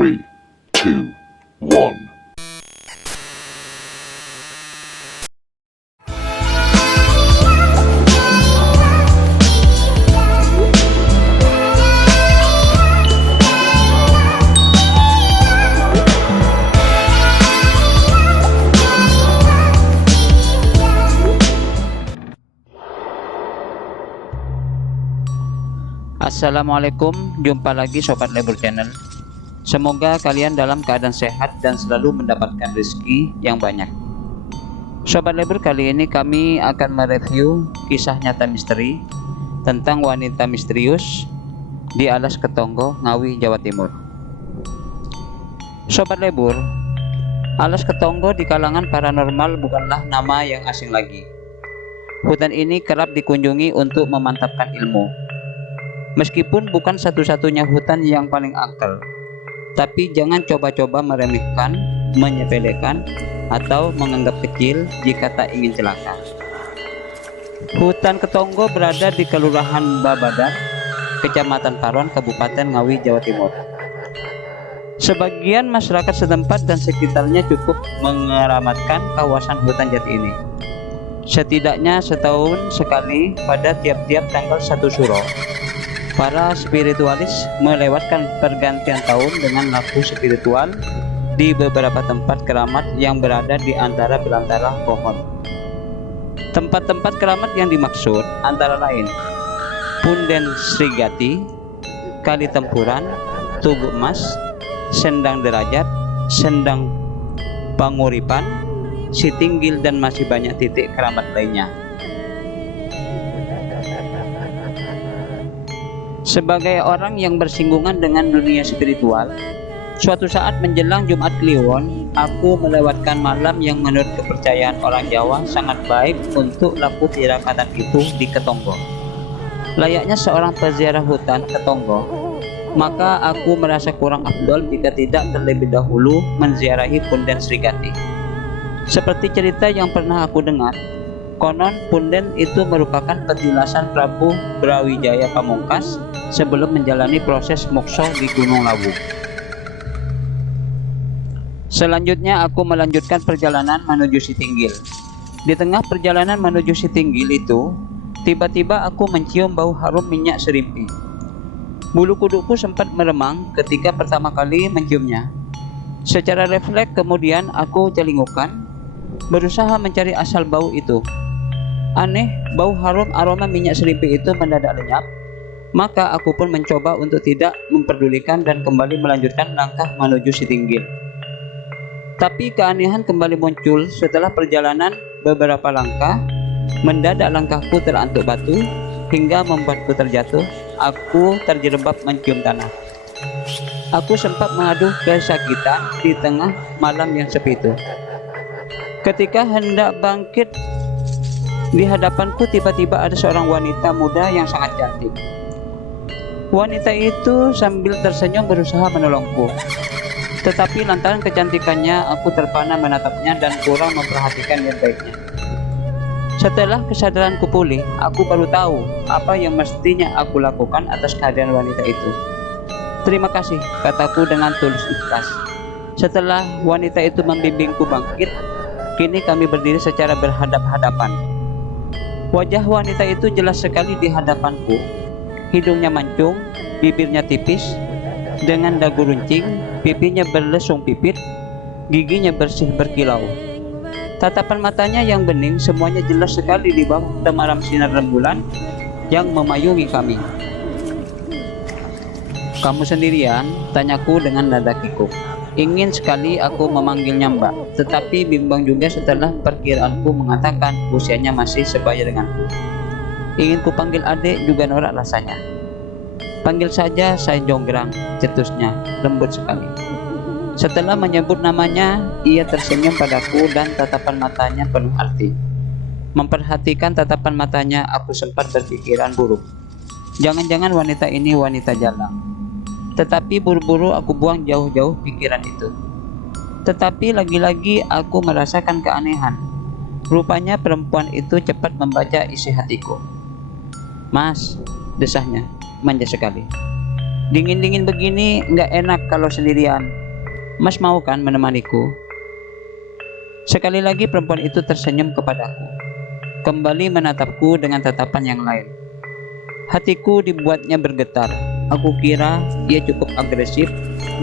3, 2, 1. Assalamualaikum, jumpa lagi Sobat Lebur Channel. Semoga kalian dalam keadaan sehat dan selalu mendapatkan rezeki yang banyak. Sobat Lebur, kali ini kami akan mereview kisah nyata misteri tentang wanita misterius di Alas Ketonggo, Ngawi, Jawa Timur. Sobat Lebur, Alas Ketonggo di kalangan paranormal bukanlah nama yang asing lagi. Hutan ini kerap dikunjungi untuk memantapkan ilmu. Meskipun bukan satu-satunya hutan yang paling angker, tapi jangan coba-coba meremehkan, menyepelekan, atau menganggap kecil jika tak ingin celaka. Hutan Ketonggo berada di Kelurahan Babadan, Kecamatan Paron, Kabupaten Ngawi, Jawa Timur. Sebagian masyarakat setempat dan sekitarnya cukup mengeramatkan kawasan hutan jati ini. Setidaknya setahun sekali pada tiap-tiap tanggal 1 Suro, para spiritualis melewatkan pergantian tahun dengan laku spiritual di beberapa tempat keramat yang berada di antara belantara pohon. Tempat-tempat keramat yang dimaksud antara lain Punden Srigati, Kali Tempuran, Tugu Emas, Sendang Derajat, Sendang Panguripan, Sitinggil, dan masih banyak titik keramat lainnya. Sebagai orang yang bersinggungan dengan dunia spiritual, suatu saat menjelang Jumat Kliwon, aku melewatkan malam yang menurut kepercayaan orang Jawa sangat baik untuk laku tirakatan itu di Ketonggo. Layaknya seorang peziarah hutan Ketonggo, maka aku merasa kurang afdol jika tidak terlebih dahulu menziarahi Punden Srigati. Seperti cerita yang pernah aku dengar, konon Punden itu merupakan petilasan Prabu Brawijaya Pamungkas sebelum menjalani proses moksa di Gunung Lawu. Selanjutnya aku melanjutkan perjalanan menuju Sitinggil. Di tengah perjalanan menuju Sitinggil itu, tiba-tiba aku mencium bau harum minyak serimpi. Bulu kuduku sempat meremang ketika pertama kali menciumnya. Secara refleks kemudian aku celingukan, berusaha mencari asal bau itu. Aneh, bau harum aroma minyak serimpi itu mendadak lenyap. Maka aku pun mencoba untuk tidak memperdulikan dan kembali melanjutkan langkah menuju Sitinggil. Tapi keanehan kembali muncul setelah perjalanan beberapa langkah. Mendadak langkahku terantuk batu hingga membuatku terjatuh. Aku terjerembab mencium tanah. Aku sempat mengaduh kesakitan di tengah malam yang sepi itu. Ketika hendak bangkit, di hadapanku tiba-tiba ada seorang wanita muda yang sangat cantik. Wanita itu sambil tersenyum berusaha menolongku. Tetapi lantaran kecantikannya, aku terpana menatapnya dan kurang memperhatikan niat baiknya. Setelah kesadaranku pulih, aku baru tahu apa yang mestinya aku lakukan atas kehadiran wanita itu. Terima kasih, kataku dengan tulus ikhlas. Setelah wanita itu membimbingku bangkit, kini kami berdiri secara berhadap-hadapan. Wajah wanita itu jelas sekali di hadapanku. Hidungnya mancung, bibirnya tipis, dengan dagu runcing, pipinya berlesung pipit, giginya bersih berkilau. Tatapan matanya yang bening semuanya jelas sekali di bawah temaram sinar rembulan yang memayungi kami. "Kamu sendirian?" tanyaku dengan nada kikuk. Ingin sekali aku memanggilnya Mbak, tetapi bimbang juga setelah perkiraanku mengatakan usianya masih sebaya denganku. Ingin ku panggil adik juga norak rasanya. "Panggil saja saya Jonggrang," cetusnya lembut sekali. Setelah menyebut namanya, ia tersenyum padaku dan tatapan matanya penuh arti. Memperhatikan tatapan matanya, aku sempat berpikiran buruk. Jangan-jangan wanita ini wanita jalang. Tetapi buru-buru aku buang jauh-jauh pikiran itu. Tetapi lagi-lagi aku merasakan keanehan. Rupanya perempuan itu cepat membaca isi hatiku. "Mas," desahnya, manja sekali. Dingin-dingin begini nggak enak kalau sendirian. Mas mau kan menemaniku? Sekali lagi perempuan itu tersenyum kepadaku, kembali menatapku dengan tatapan yang lain. Hatiku dibuatnya bergetar. Aku kira dia cukup agresif,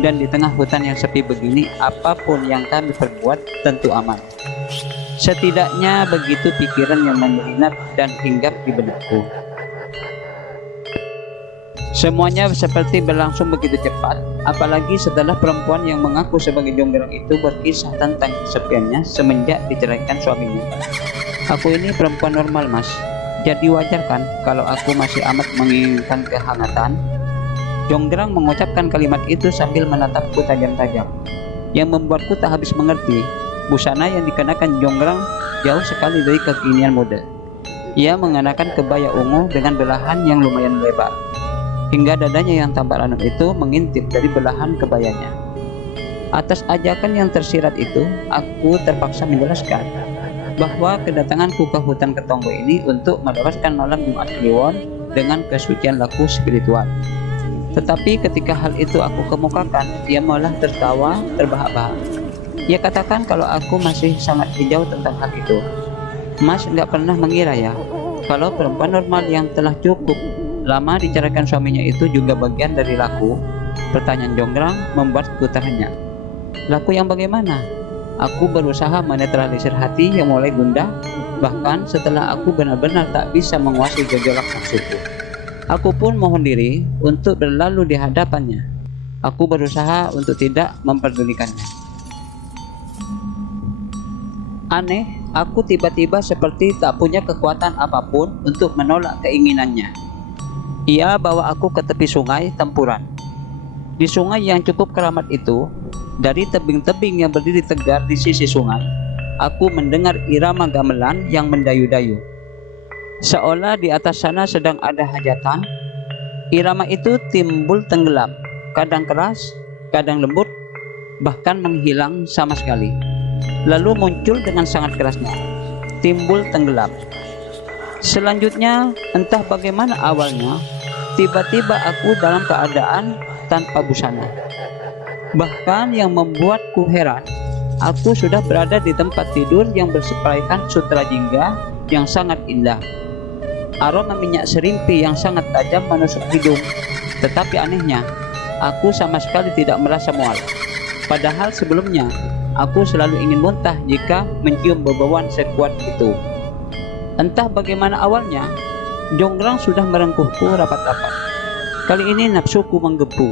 dan di tengah hutan yang sepi begini, apapun yang kami perbuat tentu aman. Setidaknya begitu pikiran yang menyelinap dan hinggap di benakku. Semuanya seperti berlangsung begitu cepat, apalagi setelah perempuan yang mengaku sebagai jonggrang itu berkisah tentang kesepiannya semenjak diceraikan suaminya. Aku ini perempuan normal, Mas. Jadi wajar kan kalau aku masih amat menginginkan kehangatan? Jonggrang mengucapkan kalimat itu sambil menatapku tajam-tajam, yang membuatku tak habis mengerti. Busana yang dikenakan Jonggrang jauh sekali dari kekinian mode. Ia mengenakan kebaya ungu dengan belahan yang lumayan lebar, hingga dadanya yang tampak ranum itu mengintip dari belahan kebayanya. Atas ajakan yang tersirat itu, aku terpaksa menjelaskan bahwa kedatanganku ke hutan Ketonggo ini untuk melewatkan malam Jumat Kliwon dengan kesucian laku spiritual. Tetapi ketika hal itu aku kemukakan, ia malah tertawa terbahak-bahak. Ia katakan kalau aku masih sangat hijau tentang hal itu. Mas nggak pernah mengira ya, kalau perempuan normal yang telah cukup lama diceraikan suaminya itu juga bagian dari laku? Pertanyaan Jonggrang membuatku terhenyak. Laku yang bagaimana? Aku berusaha menetralisir hati yang mulai gundah, bahkan setelah aku benar-benar tak bisa menguasai gejolak nafsuku. Aku pun mohon diri untuk berlalu di hadapannya. Aku berusaha untuk tidak memperdulikannya. Aneh, aku tiba-tiba seperti tak punya kekuatan apapun untuk menolak keinginannya. Ia bawa aku ke tepi sungai Tempuran. Di sungai yang cukup keramat itu, dari tebing-tebing yang berdiri tegar di sisi sungai, aku mendengar irama gamelan yang mendayu-dayu. Seolah di atas sana sedang ada hajatan. Irama itu timbul tenggelam, kadang keras, kadang lembut, bahkan menghilang sama sekali. Lalu muncul dengan sangat kerasnya, timbul tenggelam. Selanjutnya, entah bagaimana awalnya, tiba-tiba aku dalam keadaan tanpa busana. Bahkan yang membuatku heran, aku sudah berada di tempat tidur yang berspraykan sutra jingga yang sangat indah. Aroma minyak serimpi yang sangat tajam menusuk hidung. Tetapi anehnya, aku sama sekali tidak merasa mual. Padahal sebelumnya, aku selalu ingin muntah jika mencium bau-bauan sekuat itu. Entah bagaimana awalnya, Jonggrang sudah merengkuhku rapat-rapat. Kali ini nafsuku menggebu.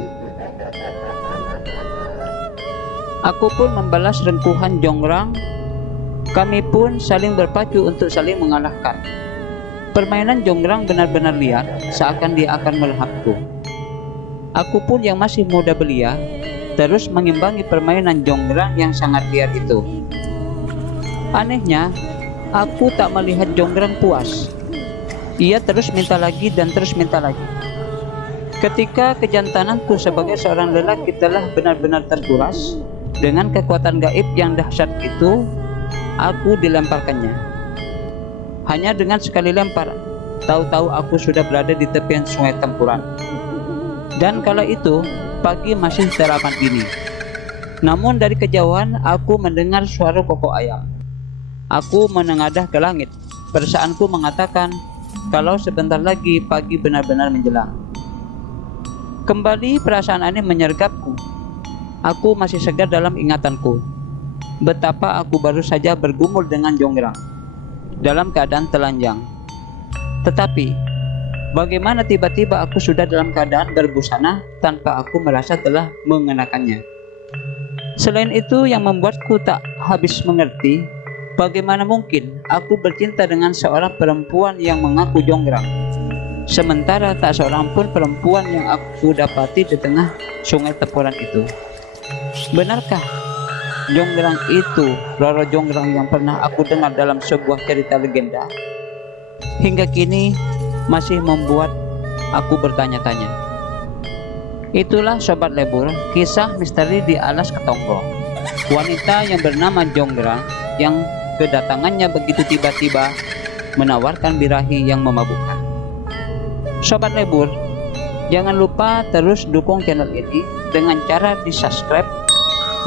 Aku pun membalas rengkuhan Jonggrang. Kami pun saling berpacu untuk saling mengalahkan. Permainan Jonggrang benar-benar liar, seakan dia akan melahapku. Aku pun yang masih muda belia, terus mengimbangi permainan Jonggrang yang sangat liar itu. Anehnya, aku tak melihat Jonggrang puas. Ia terus minta lagi dan terus minta lagi. Ketika kejantananku sebagai seorang lelaki telah benar-benar terkuras, dengan kekuatan gaib yang dahsyat itu, aku dilemparkannya. Hanya dengan sekali lempar, tahu-tahu aku sudah berada di tepian sungai Tempuran. Dan kala itu, pagi masih teramat dini. Namun dari kejauhan aku mendengar suara kokok ayam. Aku menengadah ke langit. Perasaanku mengatakan kalau sebentar lagi pagi benar-benar menjelang. Kembali perasaan aneh menyergapku. Aku masih segar dalam ingatanku. Betapa aku baru saja bergumul dengan Jonggrang dalam keadaan telanjang. Tetapi bagaimana tiba-tiba aku sudah dalam keadaan berbusana tanpa aku merasa telah mengenakannya. Selain itu yang membuatku tak habis mengerti, bagaimana mungkin aku bercinta dengan seorang perempuan yang mengaku Jonggrang, sementara tak seorang pun perempuan yang aku dapati di tengah sungai Tempuran itu. Benarkah Jonggrang itu Roro Jonggrang yang pernah aku dengar dalam sebuah cerita legenda? Hingga kini masih membuat aku bertanya-tanya. Itulah Sobat Lebur, kisah misteri di alas Ketonggo. Wanita yang bernama Jonggrang yang kedatangannya begitu tiba-tiba menawarkan birahi yang memabukkan. Sobat Lebur, Jangan lupa terus dukung channel ini dengan cara di-subscribe,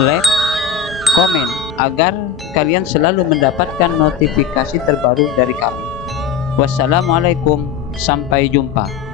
like, komen agar kalian selalu mendapatkan notifikasi terbaru dari kami. Wassalamualaikum, sampai jumpa.